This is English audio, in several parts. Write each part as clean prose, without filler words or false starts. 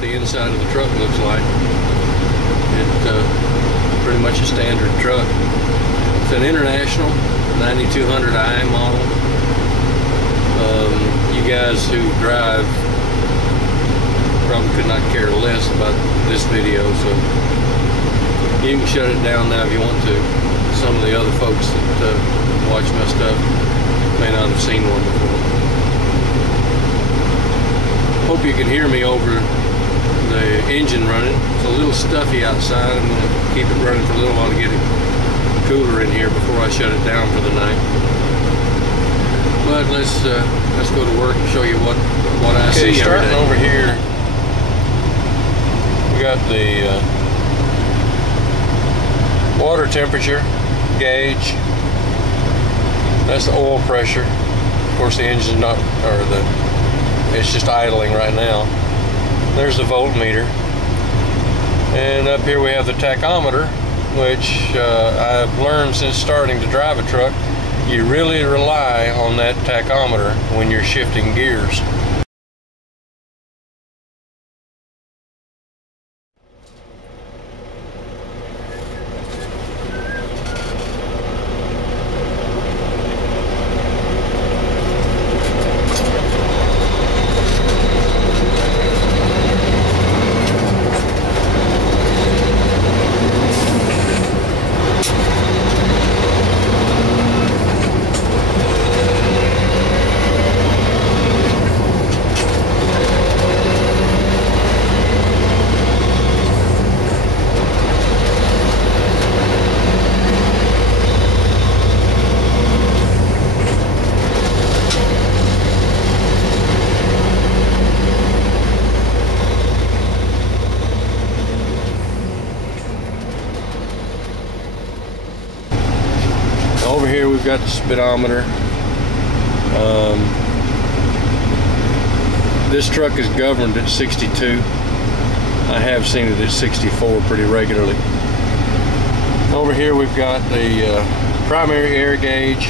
what the inside of the truck looks like. It's pretty much a standard truck. It's an International 9200i model. You guys who drive probably could not care less about this video, so you can shut it down now if you want to. Some of the other folks that watch my stuff may not have seen one before. Hope you can hear me over the engine running. It's a little stuffy outside. I'm going to keep it running for a little while to get it cooler in here before I shut it down for the night. But let's go to work and show you what I see. Starting over here, we got the water temperature gauge. That's the oil pressure. Of course, the engine's not, it's just idling right now. There's the voltmeter. And up here we have the tachometer, which I've learned since starting to drive a truck. You really rely on that tachometer when you're shifting gears. Over here we've got the speedometer. This truck is governed at 62. I have seen it at 64 pretty regularly. Over here we've got the primary air gauge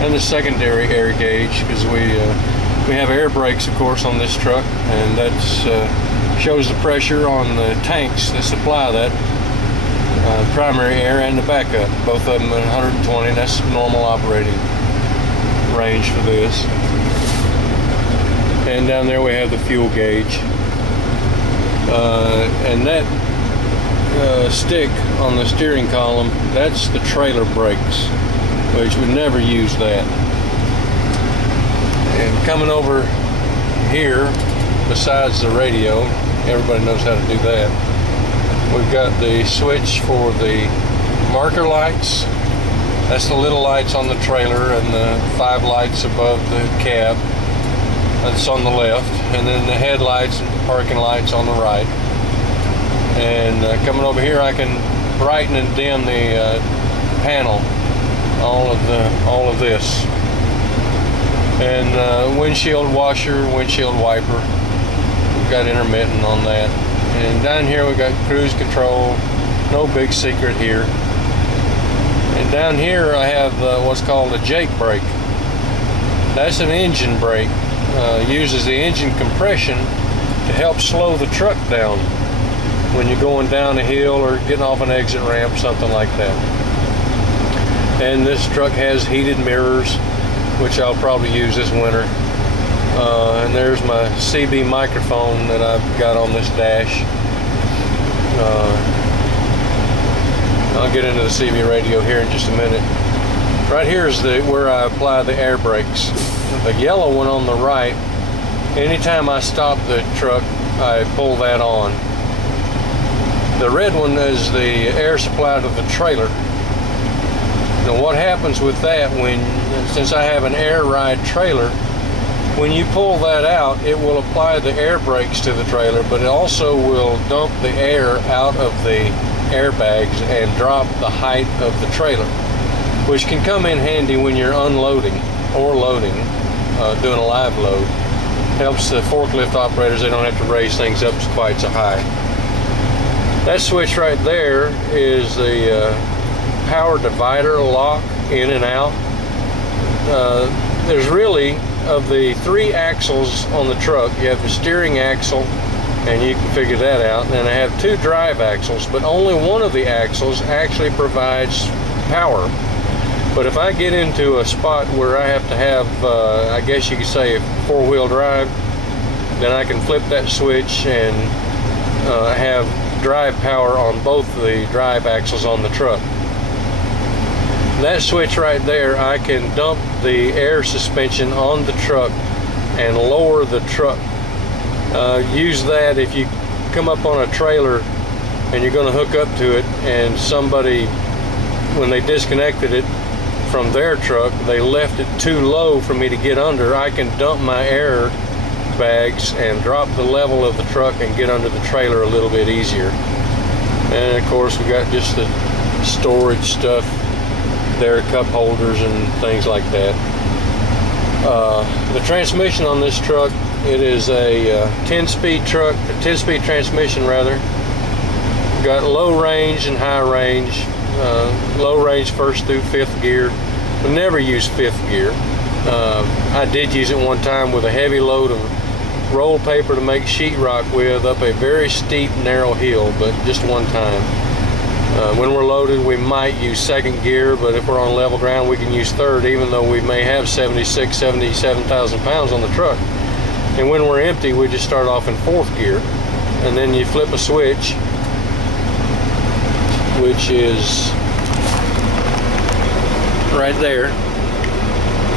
and the secondary air gauge, because we have air brakes, of course, on this truck, and that shows the pressure on the tanks that supply that primary air and the backup, both of them at 120. That's normal operating range for this. And down there we have the fuel gauge, and that stick on the steering column, that's the trailer brakes, which would never use that. And coming over here, besides the radio, everybody knows how to do that, we've got the switch for the marker lights. That's the little lights on the trailer, and the 5 lights above the cab. That's on the left. And then the headlights and parking lights on the right. And coming over here, I can brighten and dim the panel, all of this. And windshield washer, windshield wiper. We've got intermittent on that. And down here we got cruise control. No big secret here. And down here I have what's called a Jake brake. That's an engine brake. Uses the engine compression to help slow the truck down when you're going down a hill or getting off an exit ramp, something like that. And this truck has heated mirrors, which I'll probably use this winter. And there's my CB microphone that I've got on this dash. I'll get into the CB radio here in just a minute. Right here is where I apply the air brakes. The yellow one on the right, anytime I stop the truck, I pull that on. The red one is the air supply to the trailer. Now what happens with that, since I have an air ride trailer, when you pull that out, it will apply the air brakes to the trailer, but it also will dump the air out of the airbags and drop the height of the trailer, which can come in handy when you're unloading or loading, doing a live load. Helps the forklift operators, they don't have to raise things up quite so high. That switch right there is the power divider lock in and out. There's really, of the 3 axles on the truck, you have the steering axle, and you can figure that out. And then I have 2 drive axles, but only one of the axles actually provides power. But if I get into a spot where I have to have, I guess you could say, a 4-wheel drive, then I can flip that switch and have drive power on both the drive axles on the truck. That switch right there, I can dump the air suspension on the truck and lower the truck. Use that if you come up on a trailer and you're going to hook up to it, and somebody, when they disconnected it from their truck, they left it too low for me to get under. I can dump my air bags and drop the level of the truck and get under the trailer a little bit easier. And of course we got just the storage stuff there, cup holders and things like that. The transmission on this truck, it is a 10-speed truck, a 10-speed transmission rather. Got low range and high range. Low range 1st through 5th gear. We never use 5th gear. I did use it one time with a heavy load of roll paper to make sheetrock with up a very steep, narrow hill, but just one time. When we're loaded, we might use 2nd gear, but if we're on level ground, we can use 3rd, even though we may have 77,000 pounds on the truck. And when we're empty, we just start off in 4th gear, and then you flip a switch, which is right there.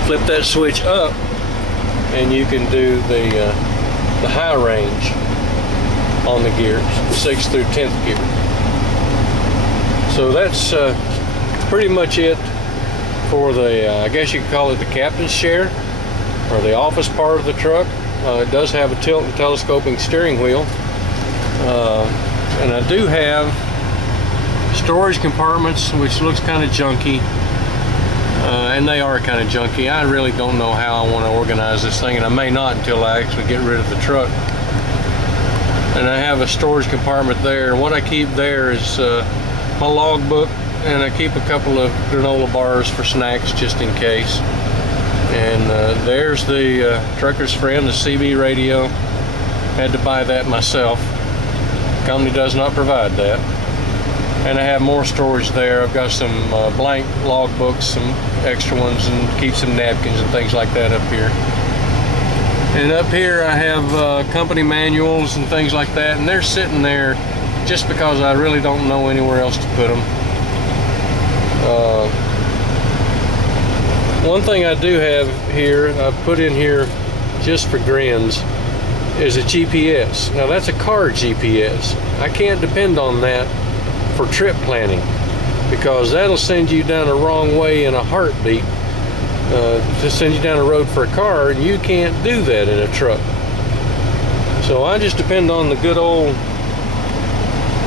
Flip that switch up, and you can do the high range on the gears, 6th through 10th gear. So that's pretty much it for the, I guess you could call it the captain's chair, or the office part of the truck. It does have a tilt and telescoping steering wheel. And I do have storage compartments, which looks kind of junky. And they are kind of junky. I really don't know how I want to organize this thing, and I may not until I actually get rid of the truck. And I have a storage compartment there. What I keep there is my logbook, and I keep a couple of granola bars for snacks just in case. And there's the Trucker's Friend, the CB radio. Had to buy that myself. The company does not provide that. And I have more storage there. I've got some blank logbooks, some extra ones, and keep some napkins and things like that up here. And up here I have company manuals and things like that, and they're sitting there just because I really don't know anywhere else to put them. One thing I do have here, I've put in here just for grins, is a GPS. Now that's a car GPS. I can't depend on that for trip planning, because that'll send you down the wrong way in a heartbeat. To send you down a road for a car, and you can't do that in a truck. So I just depend on the good old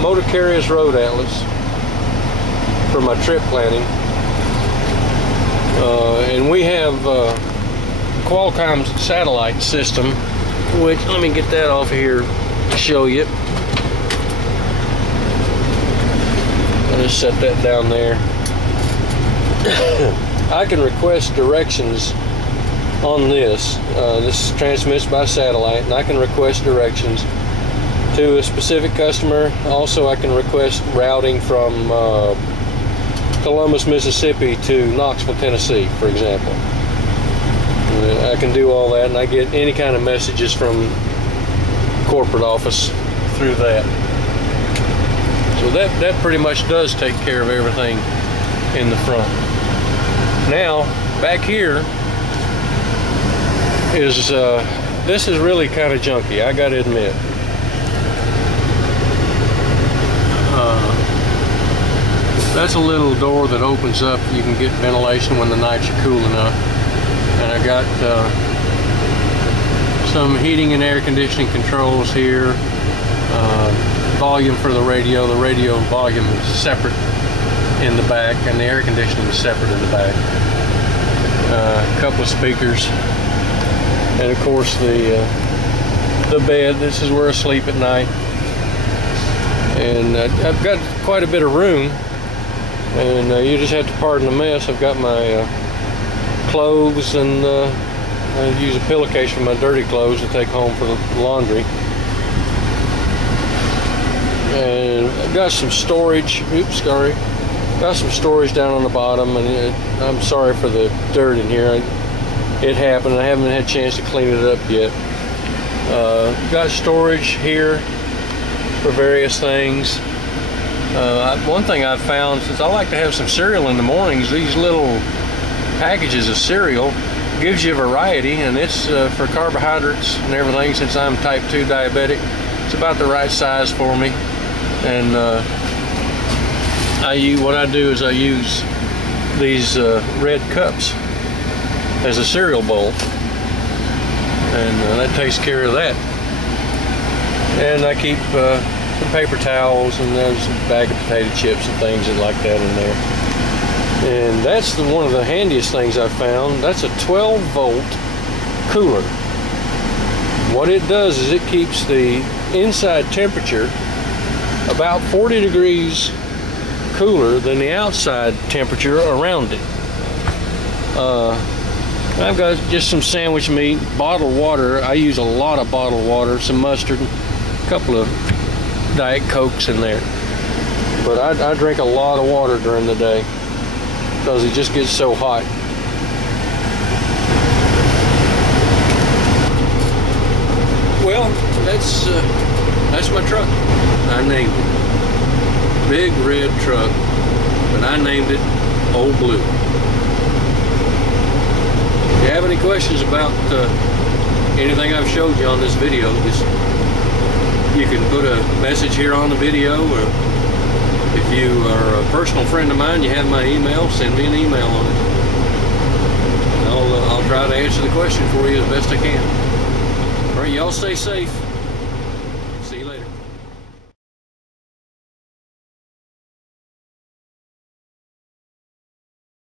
Motor Carriers Road Atlas for my trip planning. And we have Qualcomm's satellite system, which, let me get that off of here to show you. I'll just set that down there. I can request directions on this. This is transmitted by satellite, and I can request directions to a specific customer. Also, I can request routing from Columbus, Mississippi to Knoxville, Tennessee, for example. I can do all that, and I get any kind of messages from corporate office through that. So that pretty much does take care of everything in the front. Now, back here is, this is really kind of junky, I gotta admit. That's a little door that opens up. You can get ventilation when the nights are cool enough. And I got some heating and air conditioning controls here. Volume for the radio. The radio volume is separate in the back, and the air conditioning is separate in the back. A couple of speakers, and of course the bed. This is where I sleep at night, and I've got quite a bit of room, and you just have to pardon the mess. I've got my clothes, and I use a pillowcase for my dirty clothes to take home for the laundry. And I've got some storage. Oops, sorry. Got some storage down on the bottom, and I'm sorry for the dirt in here. It happened. I haven't had a chance to clean it up yet. Got storage here for various things. One thing I've found, since I like to have some cereal in the mornings, these little packages of cereal gives you variety, and it's for carbohydrates and everything. Since I'm type 2 diabetic, it's about the right size for me. And what I do is I use these red cups as a cereal bowl, and that takes care of that. And I keep some paper towels, and there's a bag of potato chips and things like that in there. And that's one of the handiest things I've found. That's a 12-volt cooler. What it does is it keeps the inside temperature about 40 degrees cooler than the outside temperature around it. I've got just some sandwich meat, bottled water. I use a lot of bottled water, some mustard, a couple of Diet Cokes in there. But I drink a lot of water during the day because it just gets so hot. Well, that's my truck. I named it. Big red truck, but I named it Old Blue. If you have any questions about anything I've showed you on this video, you can put a message here on the video, or if you are a personal friend of mine, you have my email, send me an email on it. And I'll try to answer the question for you as best I can. All right, y'all stay safe.